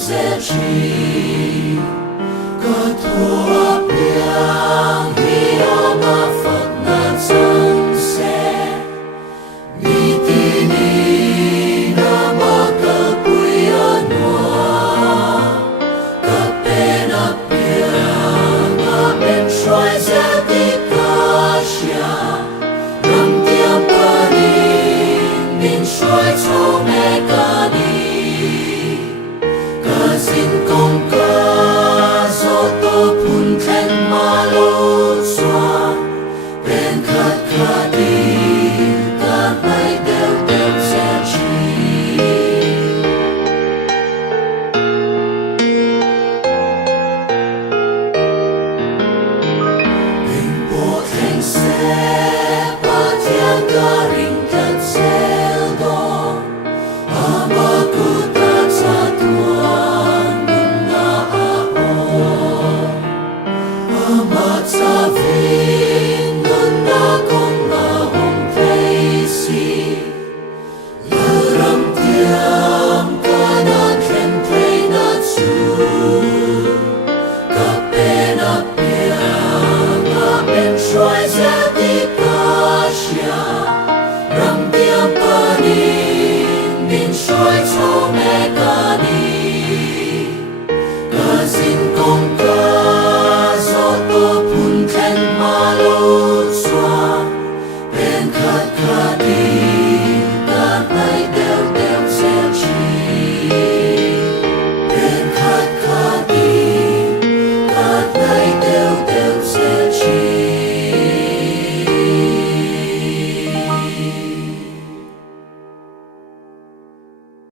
dễ chỉ có thua biang hiya ma phật na chân se ni ti ni na ma ka puya noa ka pena biang ma ben shoi dễ ti ka xia ram tia pa ni min shoi cho me